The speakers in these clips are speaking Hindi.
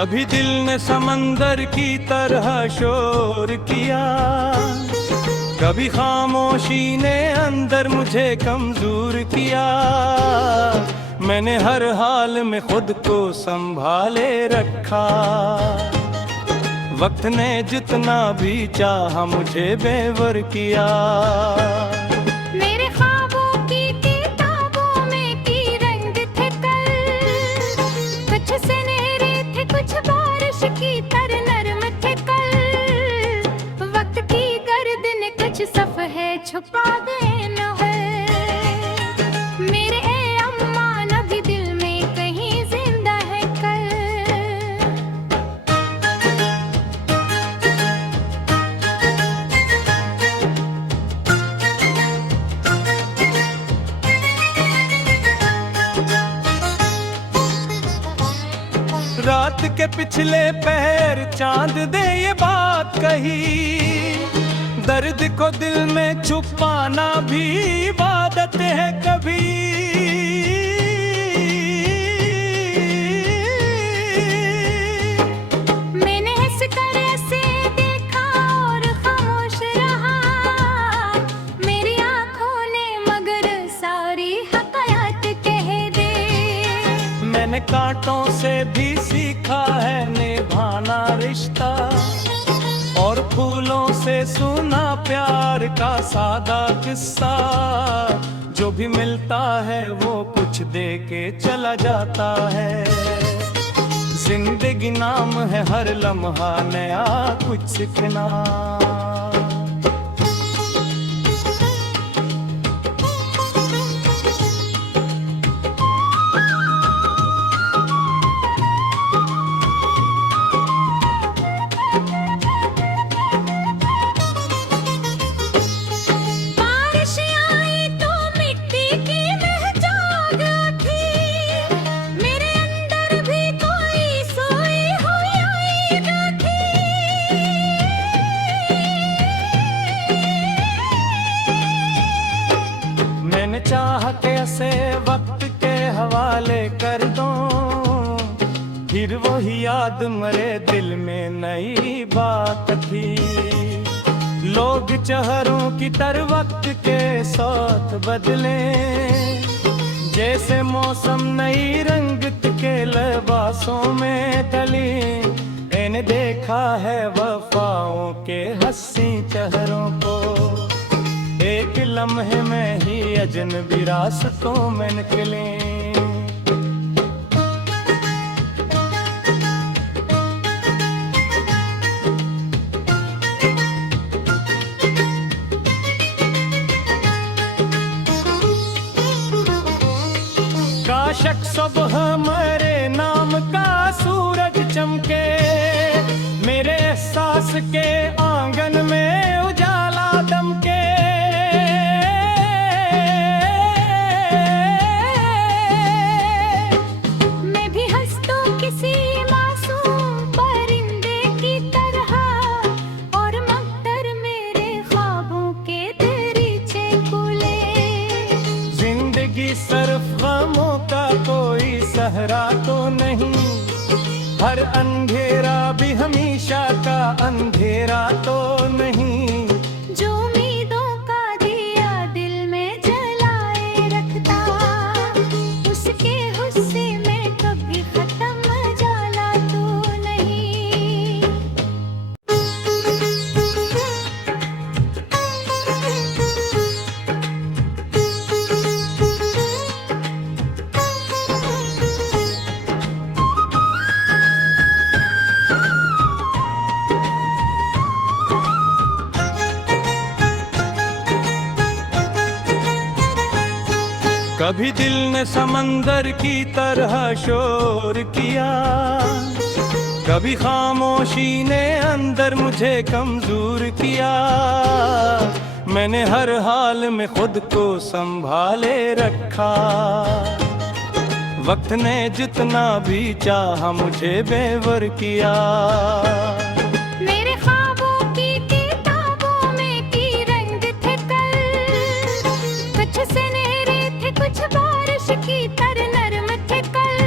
कभी दिल ने समंदर की तरह शोर किया, कभी खामोशी ने अंदर मुझे कमजोर किया। मैंने हर हाल में खुद को संभाले रखा, वक्त ने जितना भी चाहा मुझे बेवर किया। मेरे ख्वाबों की किताबों में की रंग थे कल, कुछ सुनहरे थे कुछ बारिश की तरह नरम थे कल। वक्त की गर्द ने कुछ सफ़हे छुपा गए न है, मेरे ए अम्मान अभी दिल में कहीं जिंदा है कल। रात के पिछले पहर चांद दे ये बात कही, दर्द को दिल में छुपाना भी इबादत है कभी। मैंने हंस कर ऐसे देखा और खामोश रहा, मेरी आंखों ने मगर सारी हकायत कह दे। मैंने कांटों से भी सीखा है निभाना रिश्ता, और फूलों से सुना प्यार का सादा किस्सा। जो भी मिलता है वो कुछ दे के चला जाता है, जिंदगी नाम है हर लम्हा नया कुछ सीखना। चाह के ऐसे वक्त के हवाले कर दूं, फिर वही याद मरे दिल में नई बात थी। लोग चेहरों की तरह वक्त के साथ बदले, जैसे मौसम नई रंगत के लिबासों में ढली। मैंने देखा है वफाओं के हंसी चेहरों को, एक लम्हे में ही अजनबी रास्तों में निकले। काशक सुबह मेरे नाम का सूरज चमके, मेरे एहसास के आंगन में उजाला दमके। सिर्फ गमों का कोई सहरा तो नहीं, हर अंधेरा भी हमेशा का अंधेरा तो नहीं। जो उम्मीदों का दिया दिल में जलाए रखता, उसके गुस्से में कभी खत्म जाला तो नहीं। कभी दिल ने समंदर की तरह शोर किया, कभी खामोशी ने अंदर मुझे कमजोर किया। मैंने हर हाल में खुद को संभाले रखा, वक्त ने जितना भी चाहा मुझे बेवर किया। मेरे ख्वाबों की किताबों में की रंग थे कल, कुछ सुनहरे थे कुछ बारिश की तरह नरम थे कल।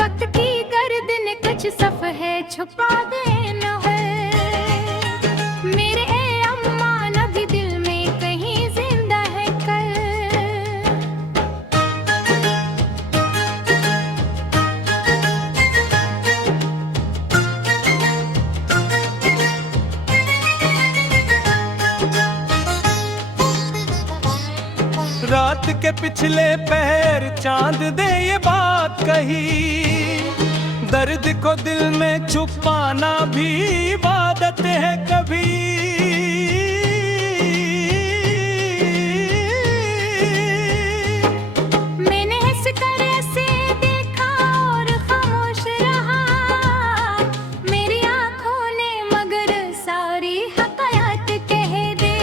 वक्त की गर्द ने कुछ रात के पिछले पहर चांद दे ये बात कही, दर्द को दिल में छुपाना भी इबादत है कभी। मैंने हंस कर ऐसे देखा और खामोश रहा, मेरी आंखों ने मगर सारी हकायत कह दे।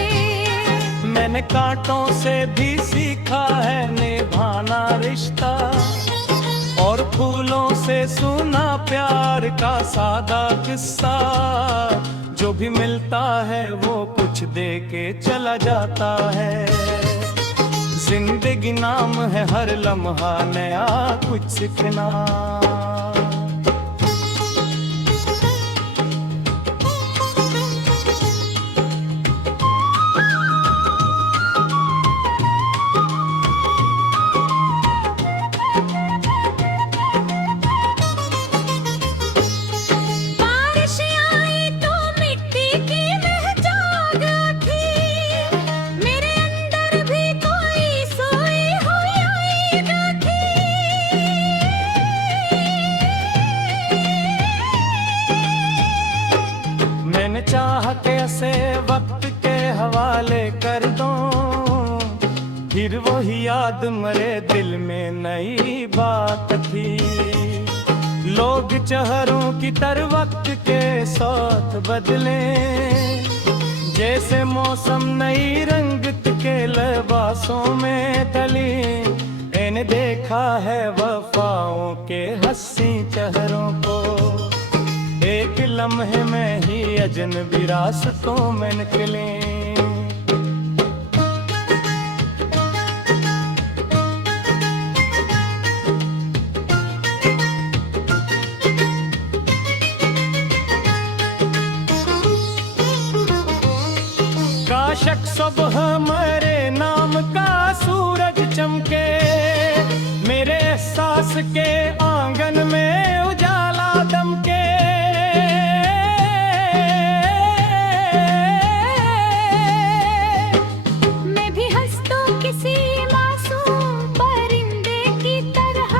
मैंने कांटों से भी सीखा है निभाना रिश्ता, और फूलों से सुना प्यार का सादा किस्सा। जो भी मिलता है वो कुछ दे के चला जाता है, जिंदगी नाम है हर लम्हा नया कुछ सीखना। बारिश आई तो मिट्टी की महक उठी, मेरे अंदर भी कोई सोई हुई बैठी। मैंने चाहा के ऐसे वक्त के हवाले कर दूं, फिर वही याद मरे दिल में नई बात थी। लोग चेहरों की तरह वक्त के साथ बदले, जैसे मौसम नई रंगत के लिबासों में ढली। मैंने देखा है वफाओं के हंसी चेहरों को, एक लम्हे में ही अजनबी रास्तों में निकले। काशक सुबह मेरे नाम का सूरज चमके, मेरे एहसास के आंगन में उजाला दमके। मैं भी हंसतूं किसी मासूम परिंदे की तरह,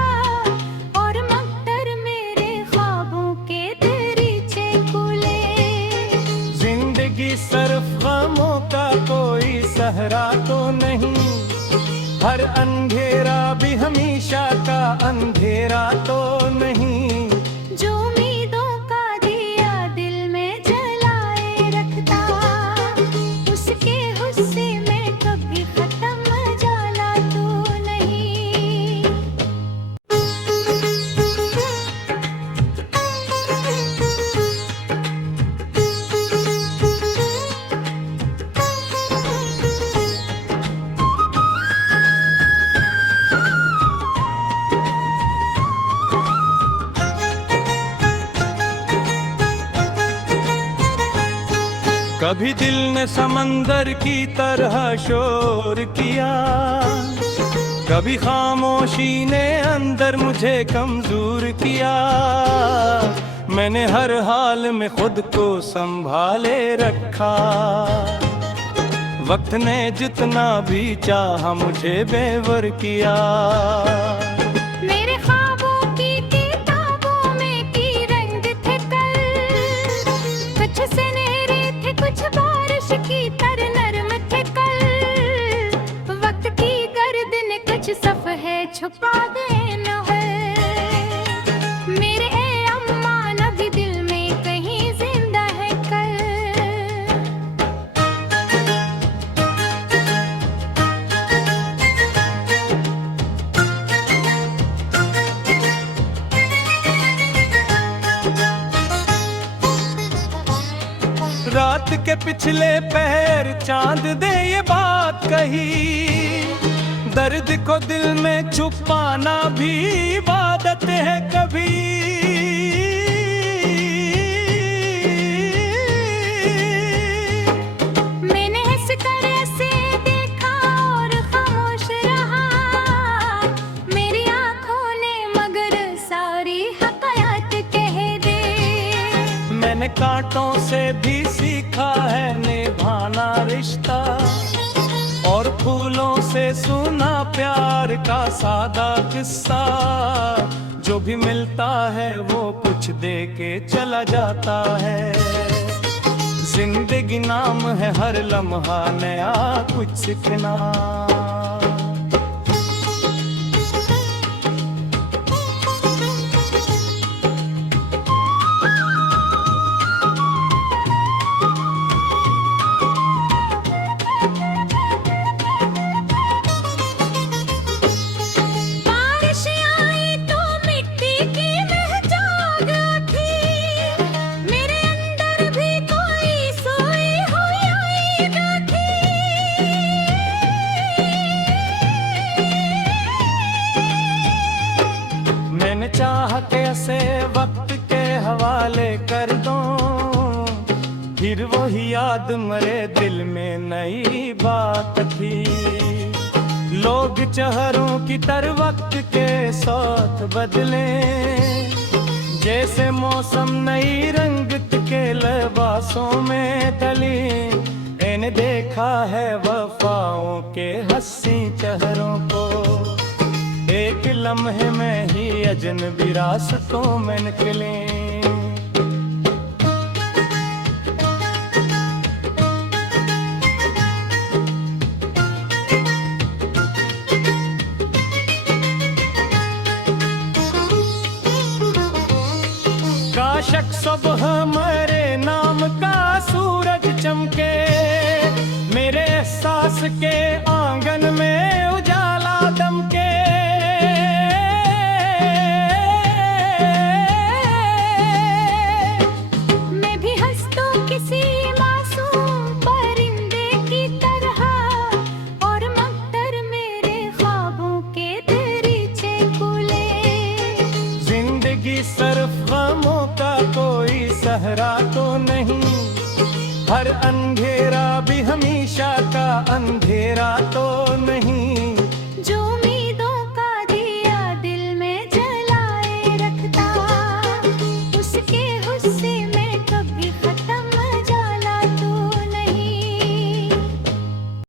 और मगर मेरे ख्वाबों के दरीचे खुले। जिंदगी सिर्फ गमों का कोई सहरा तो नहीं, हर अंधेरा भी हमेशा का अंधेरा तो नहीं। जो उम्मीदों का दिया दिल में जलाए रखता, उसके गुस्से में कभी खत्म जाला तो नहीं। कभी दिल ने समंदर की तरह शोर किया, कभी खामोशी ने अंदर मुझे कमजोर किया। मैंने हर हाल में खुद को संभाले रखा, वक्त ने जितना भी चाहा मुझे बेवर किया। मेरे ख्वाबों की किताबों में की रंग थे कल, कुछ सुनहरे थे कुछ बारिश की तरह नरम थे कल। वक्त की गर्द ने कुछ सफ़े छुपा देना है, मेरे ए अम्मा नबी दिल में कहीं जिंदा है कल। रात के पिछले पहर चांद दे ये बात कही, दर्द को दिल में छुपाना भी इबादत है कभी। मैंने हंस कर ऐसे देखा और खामोश रहा, मेरी आंखों ने मगर सारी हकायत कह दे। मैंने कांटों से भी सीखा है निभाना रिश्ता, और फूलों से से सुना प्यार का सादा किस्सा, जो भी मिलता है वो कुछ दे के चला जाता है। जिंदगी नाम है हर लम्हा नया कुछ सीखना। बारिश आई तो मिट्टी की महक उठी, मेरे अंदर भी कोई सोई हुई आई बैठी। मैंने चाहा के ऐसे वक्त के हवाले कर दूं, फिर वही याद मरे दिल में नई बात थी। लोग चेहरों की तरह वक्त के साथ बदले, जैसे मौसम नई रंगत के लिबासों में ढली। मैंने देखा है वफाओं के हंसी चेहरों को, एक लम्हे में ही अजनबी रास्तों में निकले। काशक सुबह मेरे नाम का सूरज चमके, मेरे एहसास के आंगन में उजाला दमके। मैं भी हंस दूं किसी मासूम परिंदे की तरह, और मगर मेरे ख्वाबों के दरीचे खुले। जिंदगी सिर्फ गमों का कोई सहरा तो नहीं, हर अंधेरा भी हमेशा का अंधेरा तो